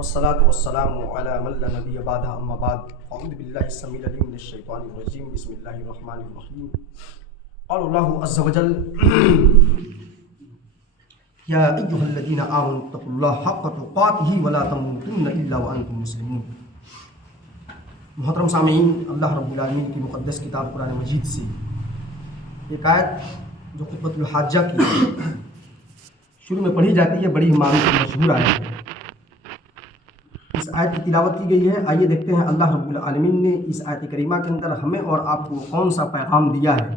والصلاة والسلام على من لا نبي بعده أما بعد أعوذ بالله السميع العليم من الشيطان الرجيم بسم الله الرحمن الرحيم قال الله عز وجل يا أيها الذين آمنوا اتقوا الله حق تقاته ولا تموتن إلا وأنتم مسلمون. محترم سامعین، اللہ رب العالمین کی مقدس کتاب قرآن مجید سے ایک آیت جو خطبۃ الحاجہ کی شروع میں پڑھی جاتی ہے، بڑی مشہور آیت ہے. اس آیت کی تلاوت کی گئی ہے. آئیے دیکھتے ہیں اللہ رب العالمین نے اس آیت کریمہ کے اندر ہمیں اور آپ کو کون سا پیغام دیا ہے،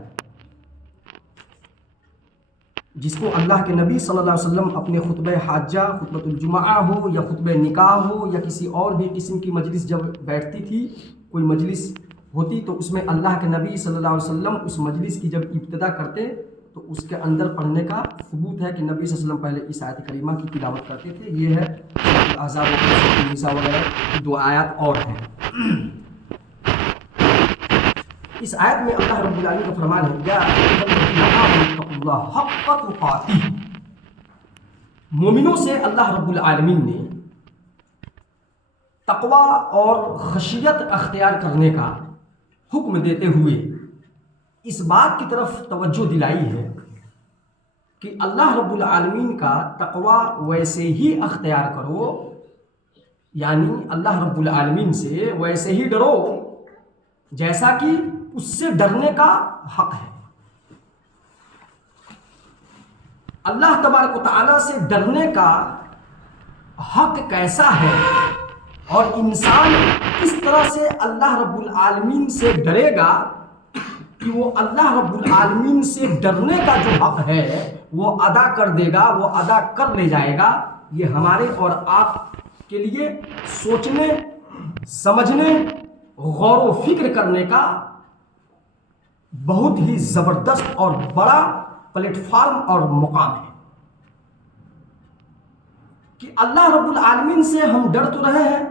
جس کو اللہ کے نبی صلی اللہ علیہ وسلم اپنے خطبہ حاجہ، خطبۃ الجمعہ ہو یا خطبہ نکاح ہو یا کسی اور بھی قسم کی مجلس جب بیٹھتی تھی، کوئی مجلس ہوتی تو اس میں اللہ کے نبی صلی اللہ علیہ وسلم اس مجلس کی جب ابتدا کرتے تو اس کے اندر پڑھنے کا ثبوت ہے کہ نبی صلی اللہ علیہ وسلم پہلے اس آیت کریمہ کی تلاوت کرتے تھے. یہ ہے احزاب و النساء وغیرہ کی دو آیات اور ہیں. اس آیت میں اللہ رب العالمین کا فرمان ہے یا اتقوا اللہ حق تقاتہ. مومنوں سے اللہ رب العالمین نے تقوی اور خشیت اختیار کرنے کا حکم دیتے ہوئے اس بات کی طرف توجہ دلائی ہے کہ اللہ رب العالمین کا تقوی ویسے ہی اختیار کرو، یعنی اللہ رب العالمین سے ویسے ہی ڈرو جیسا کہ اس سے ڈرنے کا حق ہے. اللہ تبارک و تعالیٰ سے ڈرنے کا حق کیسا ہے اور انسان کس طرح سے اللہ رب العالمین سے ڈرے گا کہ وہ اللہ رب العالمین سے ڈرنے کا جو حق ہے وہ ادا کر دے گا، وہ ادا کر لے جائے گا. یہ ہمارے اور آپ کے لیے سوچنے، سمجھنے، غور و فکر کرنے کا بہت ہی زبردست اور بڑا پلیٹ فارم اور مقام ہے کہ اللہ رب العالمین سے ہم ڈر تو رہے ہیں،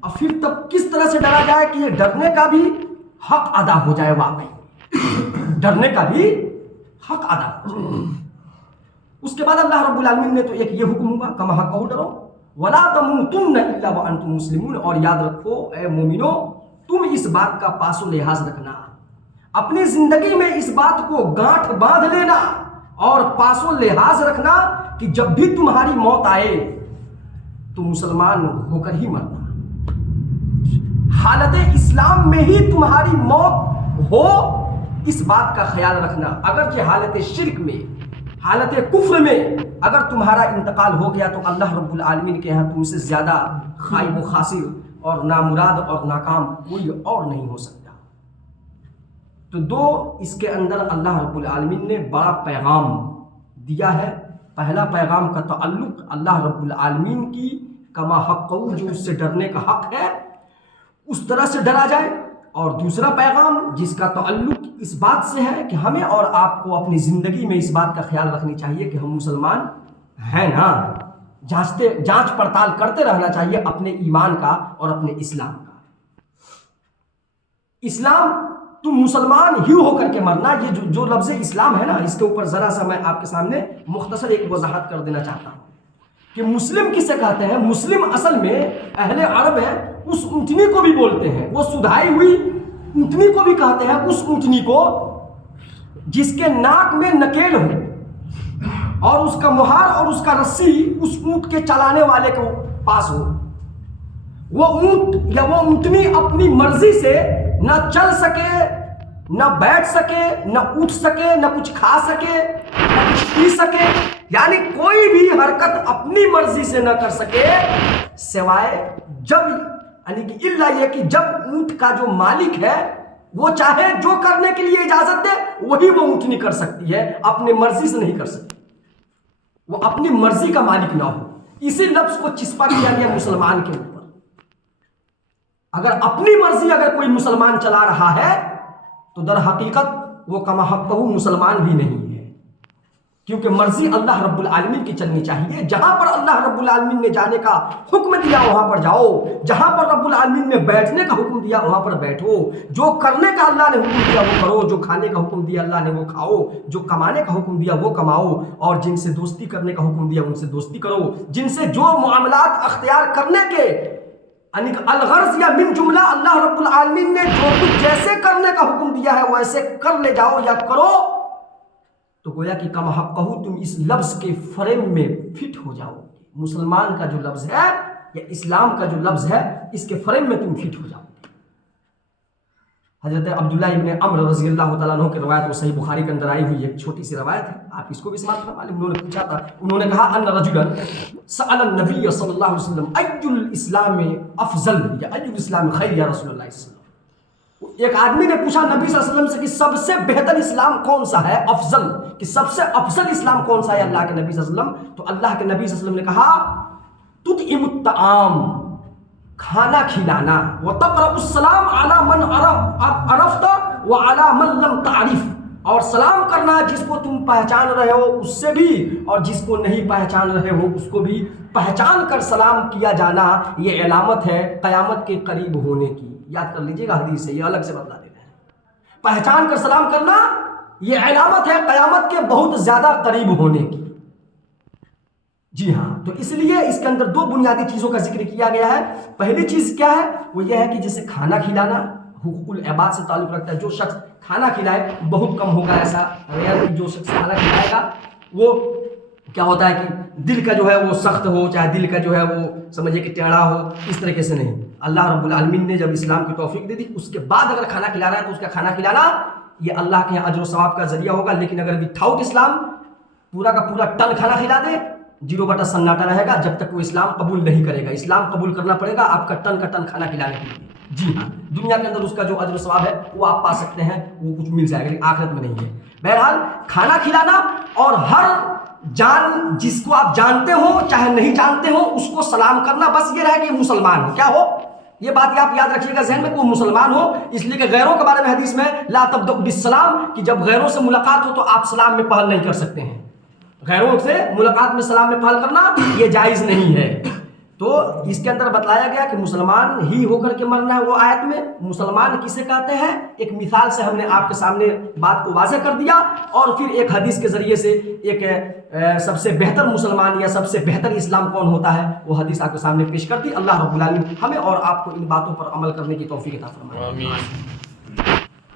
اور پھر تب کس طرح سے ڈرا جائے کہ یہ ڈرنے کا بھی حق ادا ہو جائے. واقعی ڈرنے کا بھی حق ادا ہو جائے. اس کے بعد اللہ رب العالمین نے تو ایک یہ حکم ہوا کما حق کہو ڈرو ولا تموتن الا وانتم مسلمون. اور یاد رکھو اے مومنو، تم اس بات کا پاس و لحاظ رکھنا، اپنی زندگی میں اس بات کو گانٹھ باندھ لینا اور پاس و لحاظ رکھنا کہ جب بھی تمہاری موت آئے تو مسلمان ہو کر ہی مرنا. حالت اسلام میں ہی تمہاری موت ہو، اس بات کا خیال رکھنا. اگرچہ حالت شرک میں، حالت کفر میں اگر تمہارا انتقال ہو گیا تو اللہ رب العالمین کے یہاں تم سے زیادہ خائب و خاسر اور نامراد اور ناکام کوئی اور نہیں ہو سکتا. تو دو اس کے اندر اللہ رب العالمین نے بڑا پیغام دیا ہے. پہلا پیغام کا تعلق اللہ رب العالمین کی کما حق جو اس سے ڈرنے کا حق ہے اس طرح سے ڈرا جائے، اور دوسرا پیغام جس کا تعلق اس بات سے ہے کہ ہمیں اور آپ کو اپنی زندگی میں اس بات کا خیال رکھنی چاہیے کہ ہم مسلمان ہیں نا. جانچ پڑتال کرتے رہنا چاہیے اپنے ایمان کا اور اپنے اسلام کا. اسلام تم مسلمان ہی ہو کر کے مرنا، یہ جو لفظ اسلام ہے نا، اس کے اوپر ذرا سا میں آپ کے سامنے مختصر ایک وضاحت کر دینا چاہتا ہوں کہ مسلم کسے کہتے ہیں. مسلم اصل میں اہل عرب ہے، اس اونٹنی کو بھی بولتے ہیں، وہ سدھائی ہوئی اونٹنی کو بھی کہتے ہیں. اس اونٹنی کو جس کے ناک میں نکیل ہو اور اس کا مہار اور اس کا رسی اس اونٹ کے چلانے والے کے پاس ہو. وہ اونٹ یا وہ اونٹنی اپنی مرضی سے نہ چل سکے، نہ بیٹھ سکے، نہ اٹھ سکے، نہ کچھ کھا سکے، نہ کچھ پی سکے، یعنی کوئی بھی حرکت اپنی مرضی سے نہ کر سکے سوائے جب، یعنی کہ الا یہ کہ جب اونٹ کا جو مالک ہے وہ چاہے جو کرنے کے لیے اجازت دے وہی وہ اونٹنی کر سکتی ہے، اپنی مرضی سے نہیں کر سکتی. وہ اپنی مرضی کا مالک نہ ہو. اسی لفظ کو چسپا کیا گیا مسلمان کے اوپر. اگر اپنی مرضی اگر کوئی مسلمان چلا رہا ہے تو در حقیقت وہ کما حق مسلمان بھی نہیں ہے. کیونکہ مرضی اللہ رب العالمین کی چلنی چاہیے. جہاں پر اللہ رب العالمین نے جانے کا حکم دیا وہاں پر جاؤ, جہاں پر رب العالمین نے بیٹھنے کا حکم دیا وہاں پر بیٹھو, جو کرنے کا اللہ نے حکم دیا وہ کرو, جو کھانے کا حکم دیا اللہ نے وہ کھاؤ, جو کمانے کا حکم دیا وہ کماؤ, اور جن سے دوستی کرنے کا حکم دیا ان سے دوستی کرو, جن سے جو معاملات اختیار کرنے کے الغرض یا من جملہ اللہ رب العالمین نے جو کچھ جیسے کرنے کا حکم دیا ہے ویسے کر لے جاؤ یا کرو, تو گویا کہ کما حقہ تم اس لفظ کے فریم میں فٹ ہو جاؤ. مسلمان کا جو لفظ ہے یا اسلام کا جو لفظ ہے اس کے فریم میں تم فٹ ہو جاؤ. حضرت عبداللہ ابن عمر رضی اللہ تعالیٰ عنہ کی روایت, وہ صحیح بخاری کے اندر آئی ہوئی ایک چھوٹی سی روایت ہے, آپ اس کو بھی سماعت فرما لیں. انہوں نے پوچھا تھا, انہوں نے کہا ان رجلا سأل النبی صلی اللہ علیہ وسلم ای الاسلام افضل یا ای الاسلام خیر یا رسول اللہ صلی اللہ علیہ وسلم. ایک آدمی نے پوچھا نبی صلی اللہ علیہ وسلم سے کہ سب سے بہتر اسلام کون سا ہے, افضل, کہ سب سے افضل اسلام کون سا ہے اللہ کے نبی صلی اللہ علیہ وسلم. تو اللہ کے نبی صلی اللہ علیہ وسلم نے کہا تطعم الطعام, کھانا کھلانا, وتقرأ السلام علی من عرفت وعلی من لم تعرف, اور سلام کرنا جس کو تم پہچان رہے ہو اس سے بھی, اور جس کو نہیں پہچان رہے ہو اس کو بھی پہچان کر سلام کیا جانا, یہ علامت ہے قیامت کے قریب ہونے کی. یاد کر لیجئے گا حدیث ہے, یہ الگ سے بتلا دے رہے ہیں. پہچان کر سلام کرنا یہ علامت ہے قیامت کے بہت زیادہ قریب ہونے کی. جی ہاں, تو اس لیے اس کے اندر دو بنیادی چیزوں کا ذکر کیا گیا ہے. پہلی چیز کیا ہے, وہ یہ ہے کہ جیسے کھانا کھلانا حقوق العباد سے تعلق رکھتا ہے. جو شخص کھانا کھلائے, بہت کم ہوگا ایسا, جو شخص کھانا کھلائے گا وہ کیا ہوتا ہے کہ دل کا جو ہے وہ سخت ہو, چاہے دل کا جو ہے وہ سمجھے کہ ٹیڑھا ہو, اس طریقے سے نہیں. اللہ رب العالمین نے جب اسلام کی توفیق دے دی, اس کے بعد اگر کھانا کھلا رہا ہے تو اس کا کھانا کھلانا یہ اللہ کے اجر و ثواب کا ذریعہ ہوگا. لیکن اگر وداؤٹ اسلام پورا کا پورا ٹن کھانا کھلا دے, 0 سناٹا رہے گا جب تک وہ اسلام قبول نہیں کرے گا. اسلام قبول کرنا پڑے گا آپ کا ٹن کھانا کھلانے کے لیے. جی ہاں, دنیا کے اندر اس کا جو اجر و ثواب ہے وہ آپ پا سکتے ہیں, وہ کچھ مل جائے گا, لیکن آخرت میں نہیں ہے. بہرحال کھانا کھلانا اور ہر جان جس کو آپ جانتے ہو چاہے نہیں جانتے ہو اس کو سلام کرنا, بس یہ رہے کہ مسلمان ہو. کیا ہو, یہ بات آپ یاد رکھیے گا ذہن میں کہ وہ مسلمان ہو. اس لیے کہ غیروں کے بارے میں حدیث میں لا تبدأ بالسلام, کہ جب غیروں سے ملاقات ہو تو آپ سلام میں پہل نہیں کر سکتے ہیں. غیروں سے ملاقات میں سلام میں پہل کرنا یہ جائز نہیں ہے. تو اس کے اندر بتلایا گیا کہ مسلمان ہی ہو کر کے مرنا ہے. وہ آیت میں مسلمان کسے کہتے ہیں ایک مثال سے ہم نے آپ کے سامنے بات کو واضح کر دیا, اور پھر ایک حدیث کے ذریعے سے ایک سب سے بہتر مسلمان یا سب سے بہتر اسلام کون ہوتا ہے وہ حدیث آپ کے سامنے پیش کر دی. اللہ رب العالمین ہمیں اور آپ کو ان باتوں پر عمل کرنے کی توفیق عطا فرمائے. آمین.